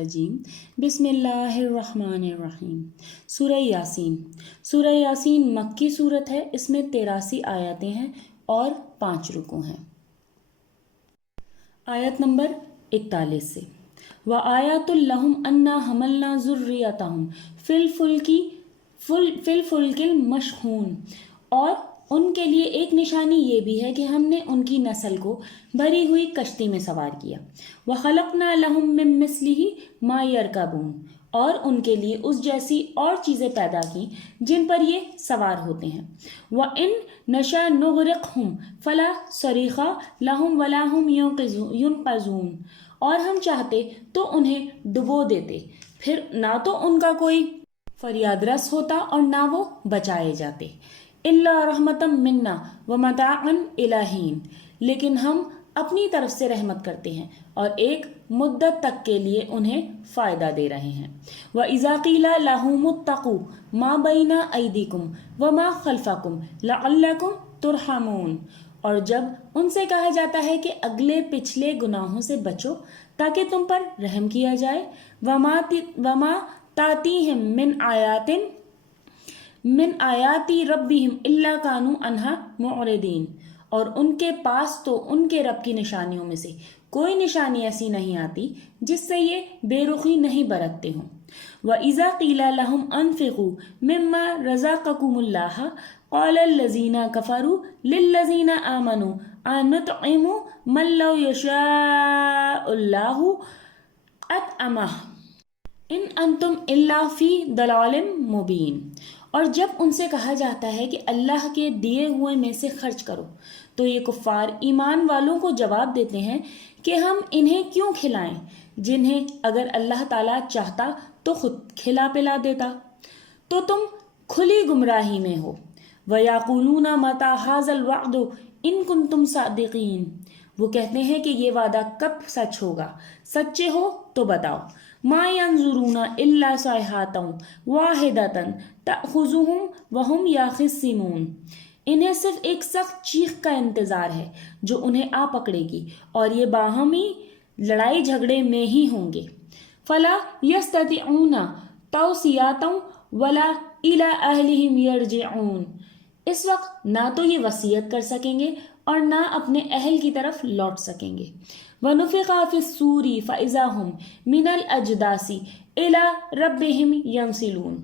الرجیم بسم اللہ الرحمن الرحیم۔ سورہ یاسین۔ سورہ یاسین مکی صورت ہے، اس میں 83 آیاتیں ہیں اور 5 رکوع ہیں۔ آیت نمبر 41 سے وَآیَاتٌ لَّهُمْ أَنَّا حَمَلْنَا ذُرِّيَّتَهُمْ فِي الْفُلْكِ الْمَشْحُونِ، اور ان کے لیے ایک نشانی یہ بھی ہے کہ ہم نے ان کی نسل کو بھری ہوئی کشتی میں سوار کیا۔ وَخَلَقْنَا لَهُم مِّن مِّثْلِهِ مَا يَرْكَبُونَ، اور ان کے لیے اس جیسی اور چیزیں پیدا کی جن پر یہ سوار ہوتے ہیں۔ وَإِن نَشَأْ نُغْرِقْهُمْ فَلَا صَرِيخَ لَهُمْ وَلَا هُمْ يُنقَذُونَ، اور ہم چاہتے تو انہیں ڈبو دیتے، پھر نہ تو ان کا کوئی فریاد رس ہوتا اور نہ وہ بچائے جاتے۔ إِلَّا رَحْمَةً مِّنَّا وَمَتَاعًا إِلَىٰ حِينٍ، لیکن ہم اپنی طرف سے رحمت کرتے ہیں اور ایک مدت تک کے لیے انہیں فائدہ دے رہے ہیں۔ وَإِذَا قِيلَ لَهُمُ اتَّقُوا مَا بَيْنَ أَيْدِيكُمْ وَمَا خَلْفَكُمْ لَعَلَّكُمْ تُرْحَمُونَ، اور جب ان سے کہا جاتا ہے کہ اگلے پچھلے گناہوں سے بچو تاکہ تم پر رحم کیا جائے۔ وَمَا تَأْتِيهِم من آیاتی ربہم الا کانوا عنہا معرضین، اور ان کے پاس تو ان کے رب کی نشانیوں میں سے کوئی نشانی ایسی نہیں آتی جس سے یہ بے رخی نہیں برتتے ہوں۔ وَإِذَا قِيلَ لَهُمْ أَنفِقُوا مِمَّا رَزَقَكُمُ اللَّهُ قَالَ الَّذِينَ كَفَرُوا لِلَّذِينَ آمَنُوا أَنُطْعِمُ مَن لَّوْ يَشَاءُ اللَّهُ أَطْعَمَهُ إِنْ أَنْتُمْ إِلَّا فِي ضَلَالٍ مُّبِينٍ، اور جب ان سے کہا جاتا ہے کہ اللہ کے دیے ہوئے میں سے خرچ کرو تو یہ کفار ایمان والوں کو جواب دیتے ہیں کہ ہم انہیں کیوں کھلائیں جنہیں اگر اللہ تعالیٰ چاہتا تو خود کھلا پلا دیتا، تو تم کھلی گمراہی میں ہو۔ وَيَقُولُونَ مَتَىٰ هَٰذَا الْوَعْدُ إِن كُنتُمْ صَادِقِينَ، وہ کہتے ہیں کہ یہ وعدہ کب سچ ہوگا، سچے ہو تو بتاؤ۔ مَا يَنظُرُونَ إِلَّا صَيْحَةً وَاحِدَةً تَأْخُذُهُمْ وَهُمْ يَخِصِّمُونَ، انہیں صرف ایک سخت چیخ کا انتظار ہے جو انہیں آ پکڑے گی اور یہ باہمی لڑائی جھگڑے میں ہی ہوں گے۔ فَلَا يَسْتَطِيعُونَ تَوْصِيَةً وَلَا إِلَىٰ أَهْلِهِمْ يَرْجِعُونَ، اس وقت نہ تو یہ وصیت کر سکیں گے اور نہ اپنے اہل کی طرف لوٹ سکیں گے۔ وَنُفِخَ فِي الصُّورِ فَإِذَا هُم مِّنَ الْأَجْدَاثِ إِلَىٰ رَبِّهِمْ يَنْسِلُونَ،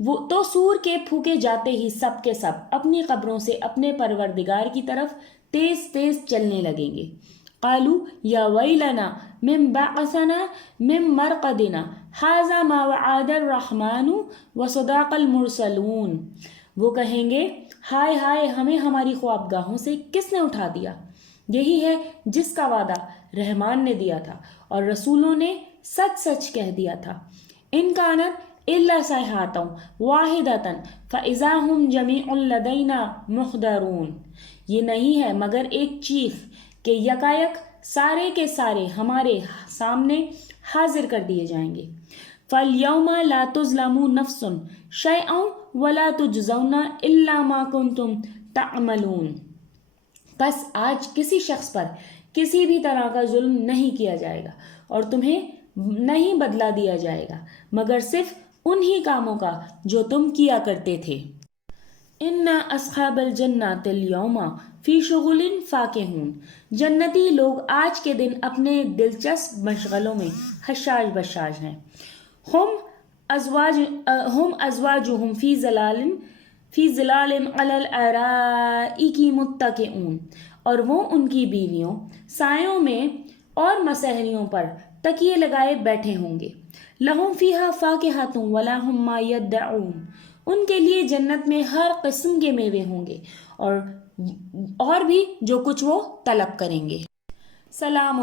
وہ تو سور کے پھونکے جاتے ہی سب کے سب اپنی قبروں سے اپنے پروردگار کی طرف تیز تیز چلنے لگیں گے۔ قَالُوا يَا وَيْلَنَا مِن بَعَثَنَا مِن مَّرْقَدِنَا هَٰذَا مَا وَعَدَ الرَّحْمَٰنُ وَصَدَقَ الْمُرْسَلُونَ، وہ کہیں گے ہائے ہائے ہمیں ہماری خوابگاہوں سے کس نے اٹھا دیا، یہی ہے جس کا وعدہ رحمان نے دیا تھا اور رسولوں نے سچ سچ کہہ دیا تھا۔ إِن كَانَتْ إِلَّا صَيْحَةً وَاحِدَةً فَإِذَا هُمْ جَمِيعٌ لَّدَيْنَا مُحْضَرُونَ، یہ نہیں ہے مگر ایک چیخ کہ یکایک سارے کے سارے ہمارے سامنے حاضر کر دیے جائیں گے۔ فَالْيَوْمَ لَا تُظْلَمُ نَفْسٌ شَيْئًا وَلَا تُجْزَوْنَ إِلَّا مَا كُنتُمْ تَعْمَلُونَ، بس آج کسی شخص پر کسی بھی طرح کا ظلم نہیں کیا جائے گا اور تمہیں نہیں بدلہ دیا جائے گا مگر صرف انہی کاموں کا جو تم کیا کرتے تھے۔ إِنَّ أَصْحَابَ الْجَنَّةِ الْيَوْمَ فِي شُغُلٍ فَاكِهُونَ، جنتی لوگ آج کے دن اپنے دلچسپ مشغلوں میں حشاش بشاش ہیں۔ ہم ازواجہم فی ظلال علی الارائک متکئون، اور وہ ان کی بیویوں سایوں میں اور مسہریوں پر تکیے لگائے بیٹھے ہوں گے۔ لہم فیہا فاکہۃ ولہم ما یدعون، ان کے لیے جنت میں ہر قسم کے میوے ہوں گے اور بھی جو کچھ وہ طلب کریں گے۔ سلام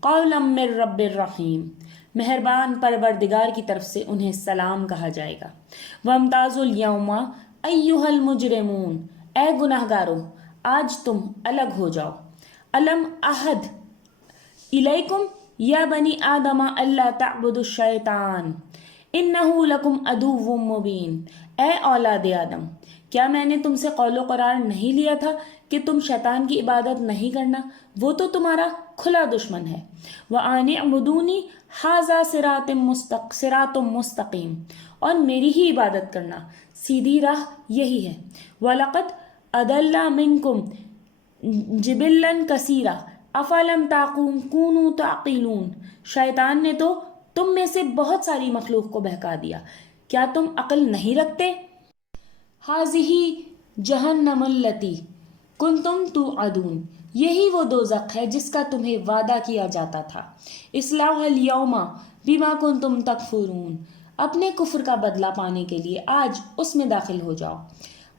قولا من رب الرحیم، مہربان پروردگار کی طرف سے انہیں سلام کہا جائے گا۔ وَامْتَازُوا الْيَوْمَ أَيُّهَا الْمُجْرِمُونَ، اے گناہ گارو آج تم الگ ہو جاؤ۔ أَلَمْ أَعْهَدْ إِلَيْكُمْ يَا بَنِي آدَمَ أَلَّا تَعْبُدُوا الشَّيْطَانَ إِنَّهُ لَكُمْ عَدُوٌّ مُّبِينٌ، اے اولاد آدم کیا میں نے تم سے قول و قرار نہیں لیا تھا کہ تم شیطان کی عبادت نہیں کرنا، وہ تو تمہارا کھلا دشمن ہے۔ وَأَنِ اعْبُدُونِي هَذَا صِرَاطٌ مستقیم، اور میری ہی عبادت کرنا، سیدھی راہ یہی ہے۔ وَلَقَدْ أَضَلَّ مِنْكُمْ جِبِلًّا كَثِيرًا أَفَلَمْ تَكُونُوا تَعْقِلُونَ، شیطان نے تو تم میں سے بہت ساری مخلوق کو بہکا دیا، کیا تم عقل نہیں رکھتے؟ هَذِهِ جَهَنَّمُ الَّتِي كُنْتُمْ تُوعَدُونَ، یہی وہ دوزخ ہے جس کا تمہیں وعدہ کیا جاتا تھا۔ اصلوها اليوم بما كنتم تکفرون، اپنے کفر کا بدلہ پانے کے لیے آج اس میں داخل ہو جاؤ۔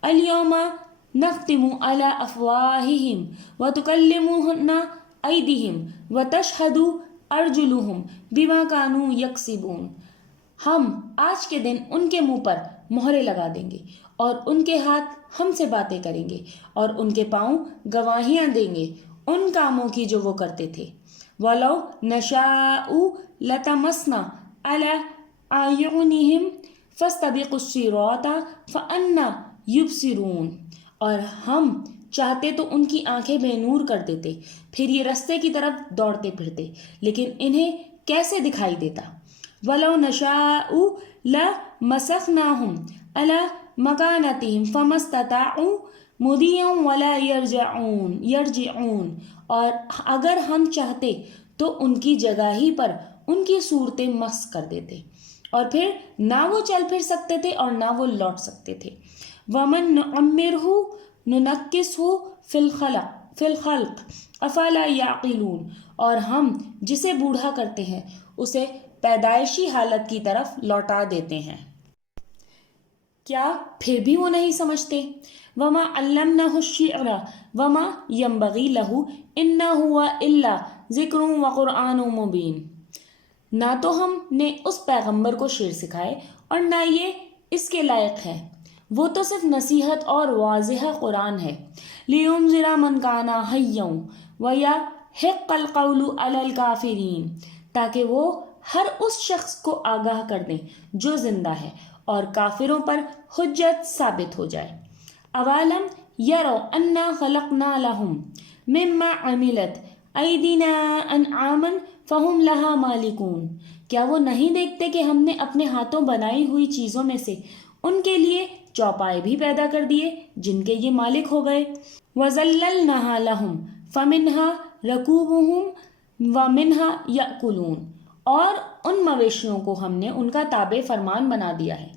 اليوم نختم على افواہہم وتکلمنا ایدیہم وتشہد ارجلہم بما كانوا یکسبون، ہم آج کے دن ان کے منہ پر مہرے لگا دیں گے اور ان کے ہاتھ ہم سے باتیں کریں گے اور ان کے پاؤں گواہیاں دیں گے ان کاموں کی جو وہ کرتے تھے۔ وَلَوْ نَشَاءُ لَطَمَسْنَا عَلَىٰ أَعْيُنِهِمْ فَاسْتَبِقُوا الصِّرَاطَ فَأَنَّىٰ يُبْصِرُونَ، اور ہم چاہتے تو ان کی آنکھیں بے نور کر دیتے، پھر یہ رستے کی طرف دوڑتے پھرتے، لیکن انہیں کیسے دکھائی دیتا۔ وَلَوْ نَشَاءُ لَمَسَخْنَاهُمْ عَلَىٰ مَكَانَتِهِمْ فَمَا اسْتَطَاعُوا مُضِيًّا وَلَا يَرْجِعُونَ، اور اگر ہم چاہتے تو ان کی جگہ ہی پر ان کی صورتیں مسخ کر دیتے، اور پھر نہ وہ چل پھر سکتے تھے اور نہ وہ لوٹ سکتے تھے۔ وَمَن نُعَمِّرْهُ نُنَكِّسْهُ فِي الْخَلْقِ أَفَلَا يَعْقِلُونَ، اور ہم جسے بوڑھا کرتے ہیں اسے پیدائشی حالت کی طرف لوٹا دیتے ہیں، کیا پھر بھی وہ نہیں سمجھتے؟ وَمَا عَلَّمْنَاهُ الشِّعْرَ وَمَا يَنبَغِي لَهُ إِنْ هُوَ إِلَّا ذِكْرٌ وَقُرْآنٌ مُبِينٌ، نہ تو ہم نے اس پیغمبر کو شعر سکھائے اور نہ یہ اس کے لائق ہے، وہ تو صرف نصیحت اور واضح قرآن ہے۔ لِيُنذِرَ مَنْ كَانَ حَيًّا وَيَحِقَّ الْقَوْلُ عَلَى الْكَافِرِينَ، تاکہ وہ ہر اس شخص کو آگاہ کر دیں جو زندہ ہے اور کافروں پر حجت ثابت ہو جائے۔ اَوَلَمْ يَرَوْا أَنَّا خَلَقْنَا لَهُم مِّمَّا عَمِلَتْ أَيْدِينَا أَنْعَامًا فَهُمْ لَهَا مَالِكُونَ، کیا وہ نہیں دیکھتے کہ ہم نے اپنے ہاتھوں بنائی ہوئی چیزوں میں سے ان کے لیے چوپائے بھی پیدا کر دیے جن کے یہ مالک ہو گئے۔ وَذَلَّلْنَاهَا لَهُمْ فَمِنْهَا رَكُوبُهُمْ وَمِنْهَا يَأْكُلُونَ، اور ان مویشیوں کو ہم نے ان کا تابع فرمان بنا دیا ہے،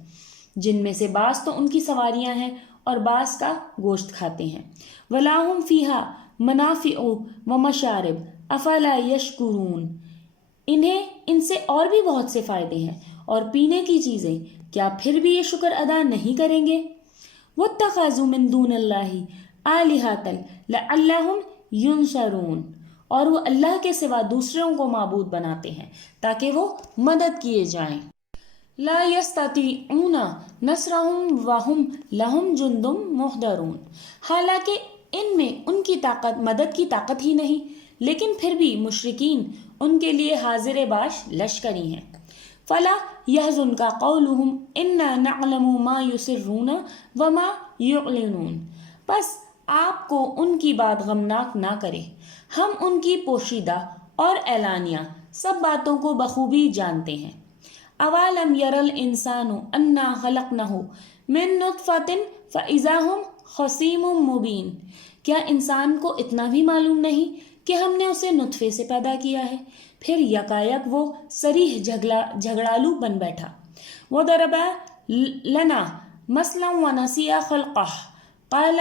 جن میں سے بعض تو ان کی سواریاں ہیں اور بعض کا گوشت کھاتے ہیں۔ وَلَهُمْ فِيهَا مَنَافِعُ وَمَشَارِبُ أَفَلَا يَشْكُرُونَ، انہیں ان سے اور بھی بہت سے فائدے ہیں اور پینے کی چیزیں، کیا پھر بھی یہ شکر ادا نہیں کریں گے؟ وَاتَّخَذُوا مِن دُونِ اللَّهِ آلِهَةً لَعَلَّهُمْ يُنصَرُونَ، اور وہ اللہ کے سوا دوسروں کو معبود بناتے ہیں تاکہ وہ مدد کیے جائیں۔ لا يستطيعون نصرهم وهم لهم جند محضرون، حالانکہ ان میں ان کی طاقت مدد کی طاقت ہی نہیں، لیکن پھر بھی مشرکین ان کے لیے حاضر باش لشکری ہیں۔ فلا يحزنك قولهم إنا نعلم ما يسرون وما يعلنون، بس آپ کو ان کی بات غمناک نہ کرے، ہم ان کی پوشیدہ اور اعلانیہ سب باتوں کو بخوبی جانتے ہیں۔ اولم یر الانسان انا خلقناه من نطفة فاذا هم خصیم مبین، کیا انسان کو اتنا بھی معلوم نہیں کہ ہم نے اسے نطفے سے پیدا کیا ہے، پھر یکایک وہ صریح جھگڑالو بن بیٹھا۔ وضرب لنا مثلا ونسی خلقہ قال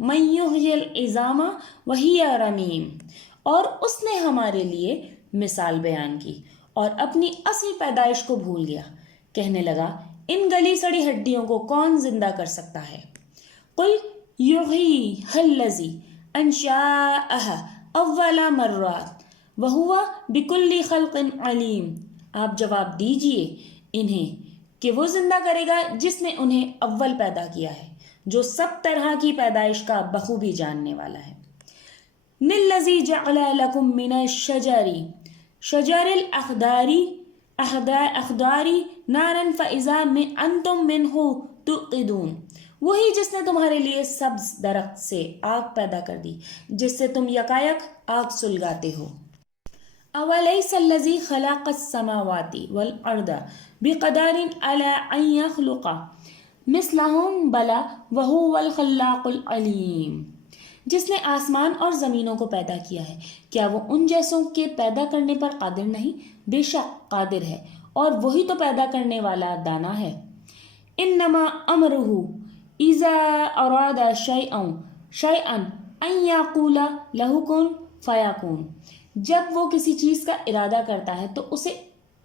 من یحیی العظام وہی رمیم، اور اس نے ہمارے لیے مثال بیان کی اور اپنی اصل پیدائش کو بھول گیا، کہنے لگا ان گلی سڑی ہڈیوں کو کون زندہ کر سکتا ہے؟ قل یحییھا الذی انشأھا اول مرۃ وہو بکل خلق علیم، آپ جواب دیجئے انہیں کہ وہ زندہ کرے گا جس نے انہیں اول پیدا کیا ہے، جو سب طرح کی پیدائش کا بخوبی جاننے والا ہے۔ الذی جعل لکم من شجر الاخضار نارا فاذا انتم منہ توقدون وہی جس نے تمہارے لیے سبز درخت سے آگ پیدا کر دی جس سے تم یکایک آگ سلگاتے ہو۔ أَوَلَيْسَ الَّذِي خَلَقَ السَّمَاوَاتِ وَالْأَرْضَ بِقَدَرٍ عَلَىٰ أَن يَخْلُقَ مِثْلَهُم بَلَىٰ وَهُوَ الْخَلَّاقُ الْعَلِيمُ۔ جس نے آسمان اور زمینوں کو پیدا کیا ہے، کیا وہ ان جیسوں کے پیدا کرنے پر قادر نہیں؟ بے شک قادر ہے، اور وہی تو پیدا کرنے والا دانا ہے۔ انما امرہ اذا اراد شیئا ان یقول لہ کن فیکون۔ جب وہ کسی چیز کا ارادہ کرتا ہے تو اسے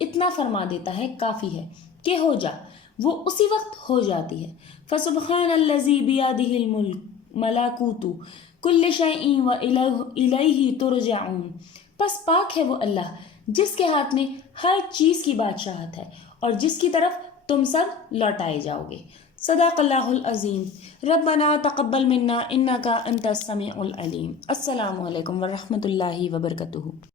اتنا فرما دیتا ہے، کافی ہے کہ ہو جا، وہ اسی وقت ہو جاتی ہے۔ فسبحان الذی بیدہ ملکوت کل شیء والیہ ترجعون۔ پس پاک ہے وہ اللہ جس کے ہاتھ میں ہر چیز کی بادشاہت ہے اور جس کی طرف تم سب لوٹائے جاؤ گے۔ صدق اللہ العظیم۔ ربنا تقبل منا انک انت السمیع العلیم۔ السلام علیکم ورحمۃ اللہ وبرکاتہ۔